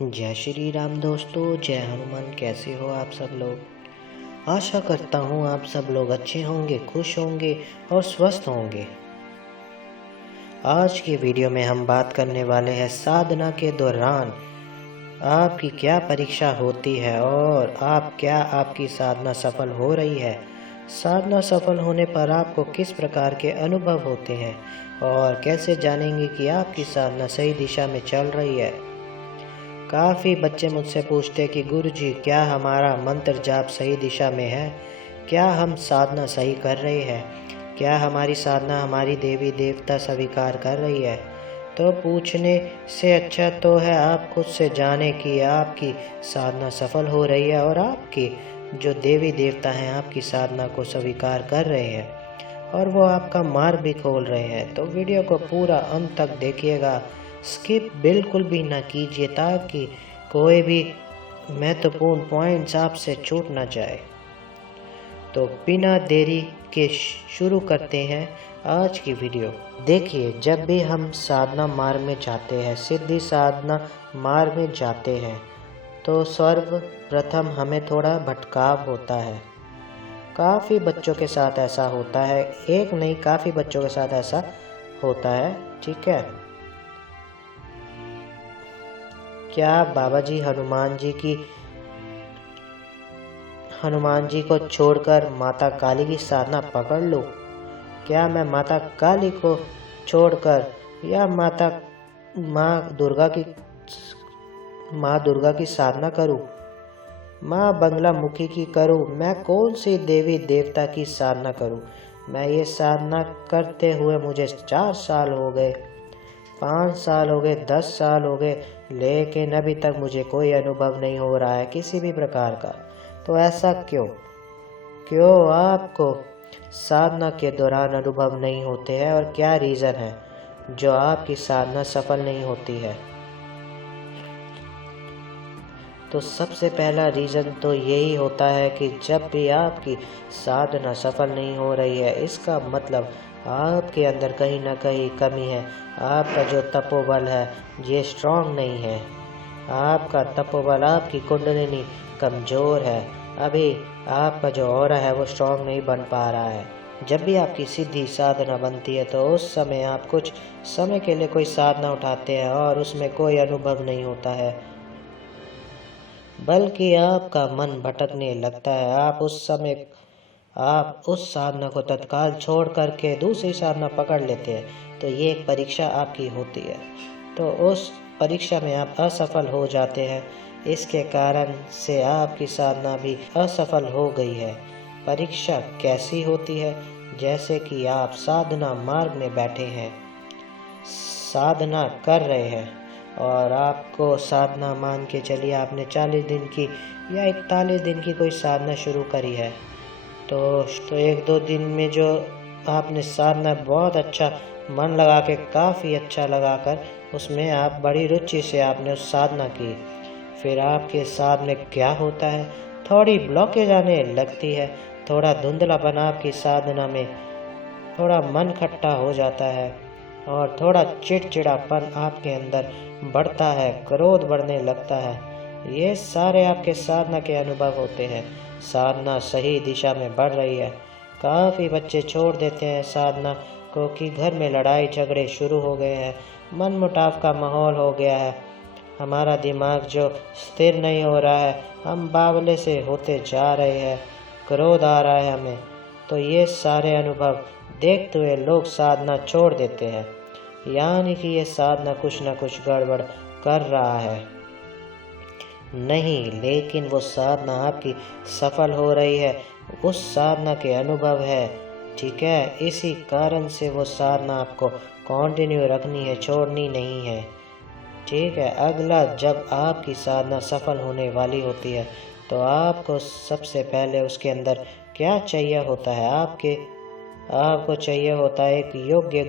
जय श्री राम दोस्तों, जय हनुमान। कैसे हो आप सब लोग। आशा करता हूँ आप सब लोग अच्छे होंगे, खुश होंगे और स्वस्थ होंगे। आज की वीडियो में हम बात करने वाले हैं साधना के दौरान आपकी क्या परीक्षा होती है और आपकी साधना सफल हो रही है। साधना सफल होने पर आपको किस प्रकार के अनुभव होते हैं और कैसे जानेंगे कि आपकी साधना सही दिशा में चल रही है। काफ़ी बच्चे मुझसे पूछते हैं कि गुरुजी, क्या हमारा मंत्र जाप सही दिशा में है? क्या हम साधना सही कर रहे हैं? क्या हमारी साधना हमारी देवी देवता स्वीकार कर रही है? तो पूछने से अच्छा तो है आप खुद से जाने कि आपकी साधना सफल हो रही है और आपके जो देवी देवता हैं आपकी साधना को स्वीकार कर रहे हैं और वो आपका मार्ग भी खोल रहे हैं। तो वीडियो को पूरा अंत तक देखिएगा, स्किप बिल्कुल भी ना कीजिए ताकि कोई भी महत्वपूर्ण पॉइंट्स आपसे छूट ना जाए। तो बिना देरी के शुरू करते हैं आज की वीडियो। देखिए, जब भी हम साधना मार्ग में जाते हैं, सिद्धि साधना मार्ग में जाते हैं, तो सर्वप्रथम हमें थोड़ा भटकाव होता है। काफ़ी बच्चों के साथ ऐसा होता है, एक नहीं काफ़ी बच्चों के साथ ऐसा होता है। ठीक है, क्या बाबा जी हनुमान जी को छोड़कर माता काली की साधना पकड़ लूं? क्या मैं माता काली को छोड़कर या माँ दुर्गा की साधना करूं? माँ बंगला मुखी की करूं? मैं कौन सी देवी देवता की साधना करूं? मैं ये साधना करते हुए मुझे 4 साल हो गए, 5 साल हो गए, 10 साल हो गए, लेकिन अभी तक मुझे कोई अनुभव नहीं हो रहा है किसी भी प्रकार का। तो ऐसा क्यों आपको साधना के दौरान अनुभव नहीं होते हैं और क्या रीज़न है जो आपकी साधना सफल नहीं होती है? तो सबसे पहला रीज़न तो यही होता है कि जब भी आपकी साधना सफल नहीं हो रही है, इसका मतलब आपके अंदर कहीं ना कहीं कमी है। आपका जो तपोबल है ये स्ट्रांग नहीं है। आपका तपोबल, आपकी कुंडलिनी कमज़ोर है। अभी आपका जो ऑरा है वो स्ट्रांग नहीं बन पा रहा है। जब भी आपकी सिद्धि साधना बनती है तो उस समय आप कुछ समय के लिए कोई साधना उठाते हैं और उसमें कोई अनुभव नहीं होता है, बल्कि आपका मन भटकने लगता है। आप उस साधना को तत्काल छोड़ करके दूसरी साधना पकड़ लेते हैं। तो ये एक परीक्षा आपकी होती है, तो उस परीक्षा में आप असफल हो जाते हैं। इसके कारण से आपकी साधना भी असफल हो गई है। परीक्षा कैसी होती है? जैसे कि आप साधना मार्ग में बैठे हैं, साधना कर रहे हैं और आपको साधना मान के चलिए आपने 40 दिन की या 41 दिन की कोई साधना शुरू करी है। तो 1-2 दिन में जो आपने साधना बहुत अच्छा मन लगा के, काफ़ी अच्छा लगा कर उसमें आप बड़ी रुचि से आपने उस साधना की। फिर आपके साथ में क्या होता है, थोड़ी ब्लॉकेज आने लगती है, थोड़ा धुंधलापन आपकी साधना में, थोड़ा मन खट्टा हो जाता है और थोड़ा चिड़चिड़ापन आपके अंदर बढ़ता है, क्रोध बढ़ने लगता है। ये सारे आपके साधना के अनुभव होते हैं। साधना सही दिशा में बढ़ रही है। काफ़ी बच्चे छोड़ देते हैं साधना को कि घर में लड़ाई झगड़े शुरू हो गए हैं, मनमुटाव का माहौल हो गया है, हमारा दिमाग जो स्थिर नहीं हो रहा है, हम बावले से होते जा रहे हैं, क्रोध आ रहा है हमें। तो ये सारे अनुभव देखते हुए लोग साधना छोड़ देते हैं, यानी कि ये साधना कुछ न कुछ गड़बड़ कर रहा है। नहीं, लेकिन वो साधना आपकी सफल हो रही है, उस साधना के अनुभव है। ठीक है, इसी कारण से वो साधना आपको कंटिन्यू रखनी है, छोड़नी नहीं है। ठीक है, अगला, जब आपकी साधना सफल होने वाली होती है तो आपको सबसे पहले उसके अंदर क्या चाहिए होता है? आपको चाहिए होता है एक योग्य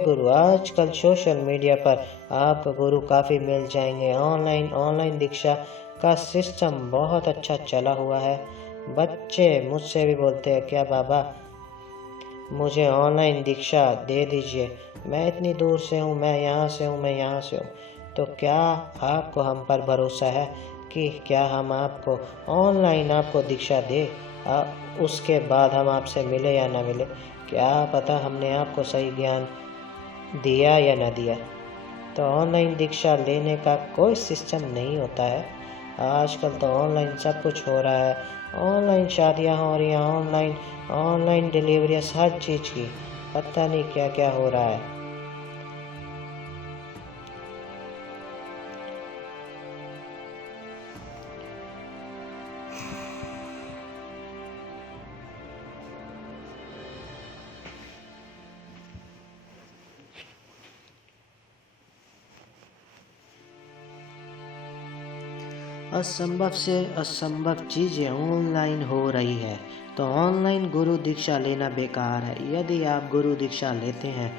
गुरु। आजकल सोशल मीडिया पर आपको गुरु काफ़ी मिल जाएंगे। ऑनलाइन दीक्षा का सिस्टम बहुत अच्छा चला हुआ है। बच्चे मुझसे भी बोलते हैं, क्या बाबा मुझे ऑनलाइन दीक्षा दे दीजिए, मैं इतनी दूर से हूँ, मैं यहाँ से हूँ। तो क्या आपको हम पर भरोसा है कि क्या हम आपको ऑनलाइन आपको दीक्षा दे, उसके बाद हम आपसे मिले या ना मिले? क्या पता हमने आपको सही ज्ञान दिया या ना दिया। तो ऑनलाइन दीक्षा लेने का कोई सिस्टम नहीं होता है। आजकल तो ऑनलाइन सब कुछ हो रहा है। ऑनलाइन शादियाँ हो रही हैं, ऑनलाइन डिलीवरियाँ, हर चीज़ की पता नहीं क्या क्या हो रहा है। असंभव से असंभव चीज़ें ऑनलाइन हो रही है, तो ऑनलाइन गुरु दीक्षा लेना बेकार है। यदि आप गुरु दीक्षा लेते हैं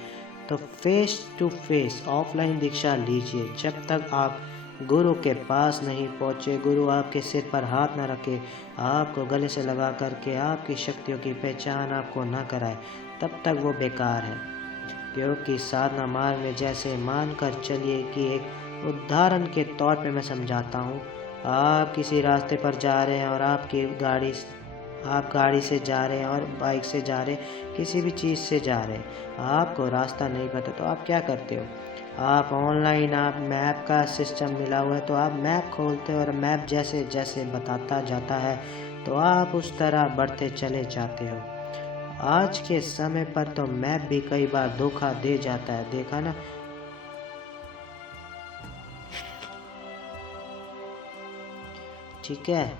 तो फेस टू फेस ऑफलाइन दीक्षा लीजिए। जब तक आप गुरु के पास नहीं पहुँचे, गुरु आपके सिर पर हाथ न रखे, आपको गले से लगा करके आपकी शक्तियों की पहचान आपको न कराए, तब तक वो बेकार है। क्योंकि साधना मार्ग में जैसे मान कर चलिए कि एक उदाहरण के तौर पे मैं समझाता हूँ। आप किसी रास्ते पर जा रहे हैं और आप गाड़ी से जा रहे हैं और बाइक से जा रहे हैं, किसी भी चीज़ से जा रहे हैं, आपको रास्ता नहीं पता, तो आप क्या करते हो? आप ऑनलाइन आप मैप का सिस्टम मिला हुआ है, तो आप मैप खोलते हो और मैप जैसे जैसे बताता जाता है तो आप उस तरह बढ़ते चले जाते हो। आज के समय पर तो मैप भी कई बार धोखा दे जाता है, देखा ना? ठीक है,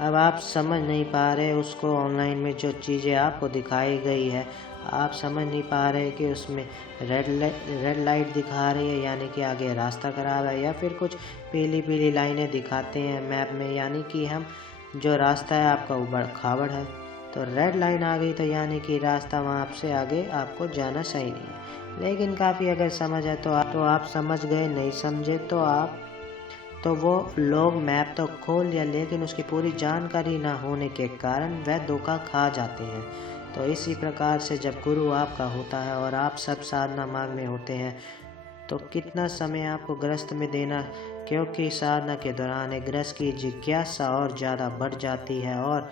अब आप समझ नहीं पा रहे उसको, ऑनलाइन में जो चीज़ें आपको दिखाई गई है आप समझ नहीं पा रहे कि उसमें रेड लाइट दिखा रही है यानी कि आगे रास्ता खराब है, या फिर कुछ पीली पीली लाइनें दिखाते हैं मैप में यानी कि हम जो रास्ता है आपका ऊबड़ खाबड़ है। तो रेड लाइन आ गई तो यानी कि रास्ता वहाँ से आगे आपको जाना सही नहीं है। लेकिन काफ़ी अगर समझ है तो आप समझ गए, नहीं समझे तो वो लोग मैप तो खोल लिया लेकिन उसकी पूरी जानकारी ना होने के कारण वह धोखा खा जाते हैं। तो इसी प्रकार से जब गुरु आपका होता है और आप सब साधना मार्ग में होते हैं तो कितना समय आपको गृहस्थ में देना, क्योंकि साधना के दौरान एक गृहस्थ की जिज्ञासा और ज़्यादा बढ़ जाती है और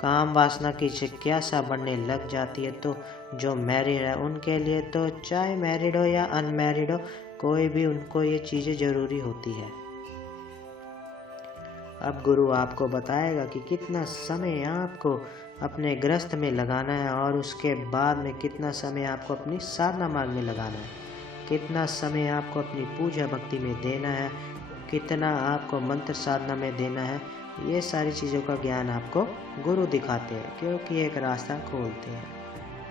काम वासना की जिज्ञासा बढ़ने लग जाती है। तो जो मैरिड है उनके लिए तो चाहे मैरिड हो या अनमैरिड हो, कोई भी उनको ये चीज़ें ज़रूरी होती है। अब गुरु आपको बताएगा कि कितना समय आपको अपने गृहस्थ में लगाना है और उसके बाद में कितना समय आपको अपनी साधना मार्ग में लगाना है, कितना समय आपको अपनी पूजा भक्ति में देना है, कितना आपको मंत्र साधना में देना है। ये सारी चीज़ों का ज्ञान आपको गुरु दिखाते हैं, क्योंकि एक रास्ता खोलते हैं।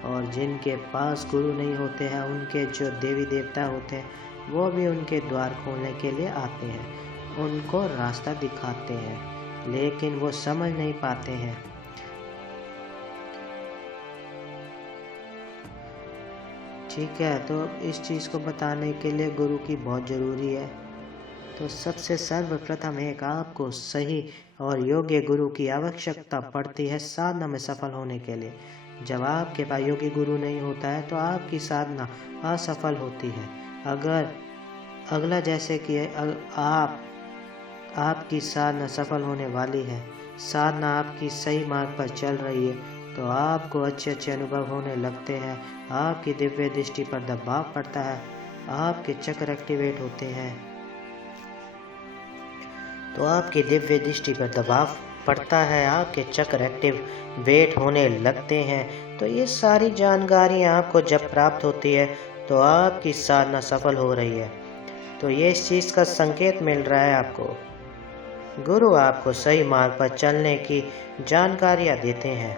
और जिनके पास गुरु नहीं होते हैं, उनके जो देवी देवता होते हैं वो भी उनके द्वार खोलने के लिए आते हैं, उनको रास्ता दिखाते हैं, लेकिन वो समझ नहीं पाते हैं। ठीक है, तो इस चीज़ को बताने के लिए गुरु की बहुत ज़रूरी है। तो सबसे सर्वप्रथम एक आपको सही और योग्य गुरु की आवश्यकता पड़ती है साधना में सफल होने के लिए। जब आपके पास योग्य गुरु नहीं होता है तो आपकी साधना असफल होती है। अगर अगला जैसे कि आपकी साधना सफल होने वाली है, साधना आपकी सही मार्ग पर चल रही है, तो आपको अच्छे अच्छे अनुभव होने लगते हैं, आपकी दिव्य दृष्टि पर दबाव पड़ता है, आपके चक्र एक्टिवेट होते हैं, तो आपकी दिव्य दृष्टि पर दबाव पड़ता है, आपके चक्र एक्टिवेट होने लगते हैं। तो ये सारी जानकारियाँ आपको जब प्राप्त होती है तो आपकी साधना सफल हो रही है। तो ये इस चीज़ का संकेत मिल रहा है आपको। गुरु आपको सही मार्ग पर चलने की जानकारियाँ देते हैं।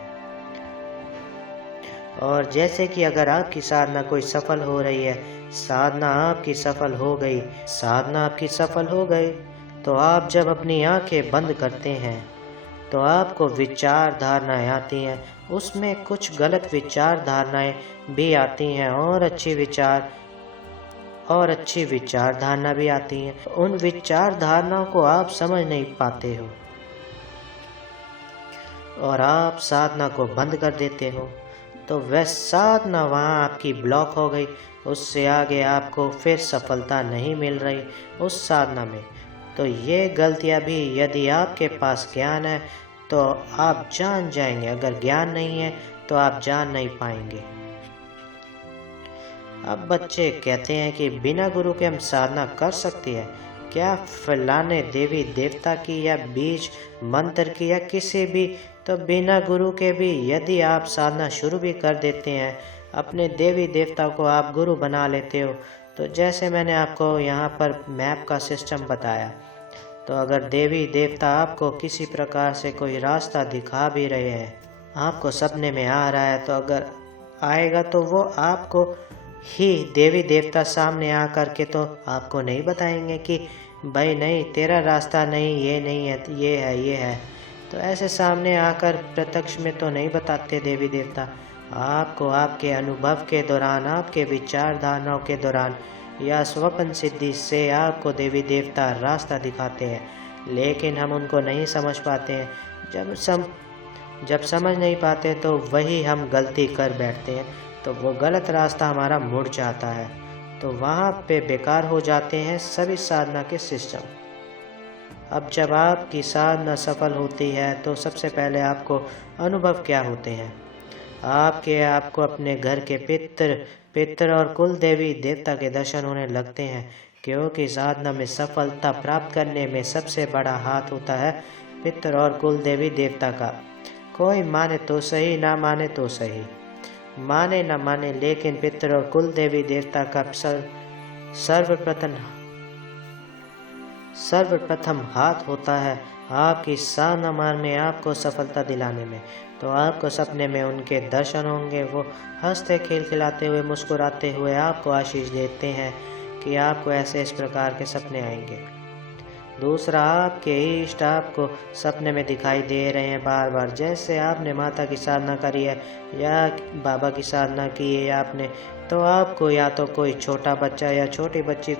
और जैसे कि अगर आपकी साधना कोई सफल हो रही है, साधना आपकी सफल हो गई, तो आप जब अपनी आंखें बंद करते हैं तो आपको विचार धारणाएँ आती हैं, उसमें कुछ गलत विचार धारणाएँ भी आती हैं और अच्छी विचार धारणा भी आती हैं। उन विचार धारणाओं को आप समझ नहीं पाते हो और आप साधना को बंद कर देते हो, तो वह साधना वहाँ आपकी ब्लॉक हो गई, उससे आगे आपको फिर सफलता नहीं मिल रही उस साधना में। तो ये गलतियाँ भी, यदि आपके पास ज्ञान है तो आप जान जाएंगे, अगर ज्ञान नहीं है तो आप जान नहीं पाएंगे। अब बच्चे कहते हैं कि बिना गुरु के हम साधना कर सकती है क्या? फलाने देवी देवता की या बीज मंत्र की या किसी भी, तो बिना गुरु के भी यदि आप साधना शुरू भी कर देते हैं, अपने देवी देवता को आप गुरु बना लेते हो, तो जैसे मैंने आपको यहाँ पर मैप का सिस्टम बताया, तो अगर देवी देवता आपको किसी प्रकार से कोई रास्ता दिखा भी रहे हैं, आपको सपने में आ रहा है, तो अगर आएगा तो वो आपको ही देवी देवता सामने आ कर के तो आपको नहीं बताएंगे कि भाई नहीं, तेरा रास्ता नहीं, ये नहीं है, ये है, ये है। तो ऐसे सामने आकर प्रत्यक्ष में तो नहीं बताते देवी देवता। आपको आपके अनुभव के दौरान, आपके विचारधाराओं के दौरान या स्वप्न सिद्धि से आपको देवी देवता रास्ता दिखाते हैं, लेकिन हम उनको नहीं समझ पाते हैं। जब समझ नहीं पाते तो वही हम गलती कर बैठते हैं, तो वो गलत रास्ता हमारा मुड़ जाता है, तो वहाँ पे बेकार हो जाते हैं सभी साधना के सिस्टम। अब जब आपकी साधना सफल होती है तो सबसे पहले आपको अनुभव क्या होते हैं? आपको अपने घर के पितर और कुल देवी देवता के दर्शन होने लगते हैं, क्योंकि साधना में सफलता प्राप्त करने में सबसे बड़ा हाथ होता है पितर और कुल देवी देवता का। कोई माने तो सही, ना माने तो सही, माने न माने, लेकिन पितर और कुल देवी देवता का सर्वप्रथम हाथ होता है आपकी साधना मार्ग में आपको सफलता दिलाने में। तो आपको सपने में उनके दर्शन होंगे, वो हंसते खिलखिलाते हुए, मुस्कुराते हुए आपको आशीष देते हैं कि आपको ऐसे इस प्रकार के सपने आएंगे। दूसरा, आपके इष्ट आपको सपने में दिखाई दे रहे हैं बार बार। जैसे आपने माता की साधना करी है या बाबा की साधना की है आपने, तो आपको या तो कोई छोटा बच्चा या छोटी बच्ची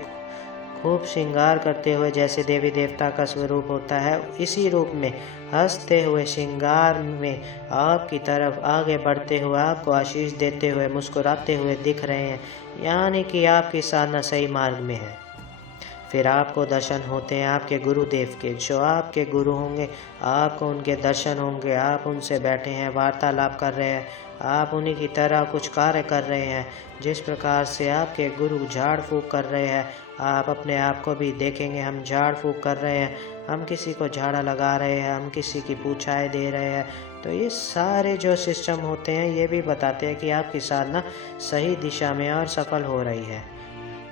खूब श्रृंगार करते हुए, जैसे देवी देवता का स्वरूप होता है, इसी रूप में हंसते हुए श्रृंगार में आपकी तरफ आगे बढ़ते हुए, आपको आशीष देते हुए, मुस्कुराते हुए दिख रहे हैं, यानी कि आपकी साधना सही मार्ग में है। फिर आपको दर्शन होते हैं आपके गुरुदेव के, जो आपके गुरु होंगे, आपको उनके दर्शन होंगे, आप उनसे बैठे हैं, वार्तालाप कर रहे हैं, आप उन्हीं की तरह कुछ कार्य कर रहे हैं। जिस प्रकार से आपके गुरु झाड़ फूँक कर रहे हैं, आप अपने आप को भी देखेंगे, हम झाड़ फूँक कर रहे हैं, हम किसी को झाड़ा लगा रहे हैं, हम किसी की पूछाएँ दे रहे हैं। तो ये सारे जो सिस्टम होते हैं, ये भी बताते हैं कि आपकी साधना सही दिशा में और सफल हो रही है।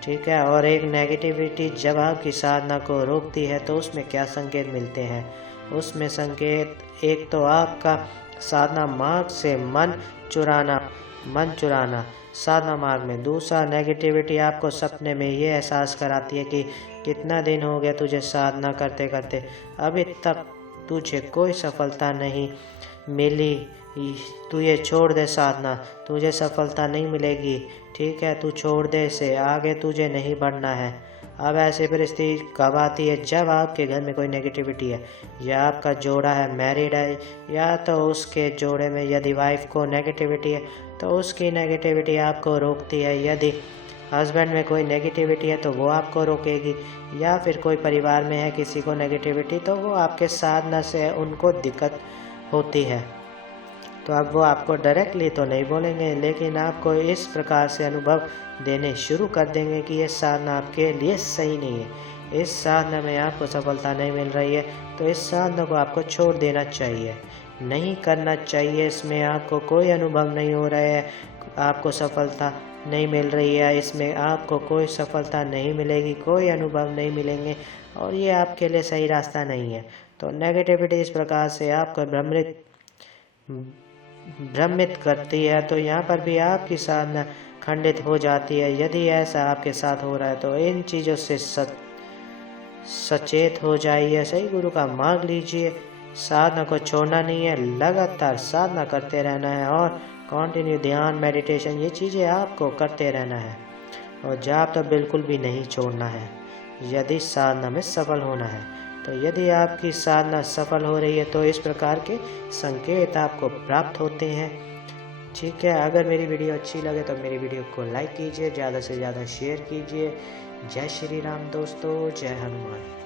ठीक है। और एक नेगेटिविटी जब आपकी साधना को रोकती है तो उसमें क्या संकेत मिलते हैं? उसमें संकेत, एक तो आपका साधना मार्ग से मन चुराना साधना मार्ग में। दूसरा, नेगेटिविटी आपको सपने में ये एहसास कराती है कि कितना दिन हो गया तुझे साधना करते करते, अभी तक तुझे कोई सफलता नहीं मिली, तू ये छोड़ दे साधना, तुझे सफलता नहीं मिलेगी, ठीक है, तू छोड़ दे इसे, आगे तुझे नहीं बढ़ना है। अब ऐसी परिस्थिति कब आती है? जब आपके घर में कोई नेगेटिविटी है, या आपका जोड़ा है, मैरिड है, या तो उसके जोड़े में यदि वाइफ को नेगेटिविटी है तो उसकी नेगेटिविटी आपको रोकती है। यदि हस्बैंड में कोई नेगेटिविटी है तो वो आपको रोकेगी, या फिर कोई परिवार में है किसी को नेगेटिविटी, तो वो आपके साधना से उनको दिक्कत होती है। तो अब वो आपको डायरेक्टली तो नहीं बोलेंगे, लेकिन आपको इस प्रकार से अनुभव देने शुरू कर देंगे कि ये साधना आपके लिए सही नहीं है, इस साधना में आपको सफलता नहीं मिल रही है, तो इस साधना को आपको छोड़ देना चाहिए, नहीं करना चाहिए, इसमें आपको कोई अनुभव नहीं हो रहा है, आपको सफलता नहीं मिल रही है, इसमें आपको कोई सफलता नहीं मिलेगी, कोई अनुभव नहीं मिलेंगे, और ये आपके लिए सही रास्ता नहीं है। तो नेगेटिविटी इस प्रकार से आपको भ्रमित करती है, तो यहाँ पर भी आपकी साधना खंडित हो जाती है। यदि ऐसा आपके साथ हो रहा है तो इन चीज़ों से सचेत हो जाइए, सही गुरु का मार्ग लीजिए, साधना को छोड़ना नहीं है, लगातार साधना करते रहना है, और कंटिन्यू ध्यान, मेडिटेशन, ये चीज़ें आपको करते रहना है, और जाप तो बिल्कुल भी नहीं छोड़ना है यदि साधना में सफल होना है। तो यदि आपकी साधना सफल हो रही है तो इस प्रकार के संकेत आपको प्राप्त होते हैं, ठीक है, अगर मेरी वीडियो अच्छी लगे तो मेरी वीडियो को लाइक कीजिए, ज़्यादा से ज़्यादा शेयर कीजिए। जय श्री राम दोस्तों, जय हनुमान।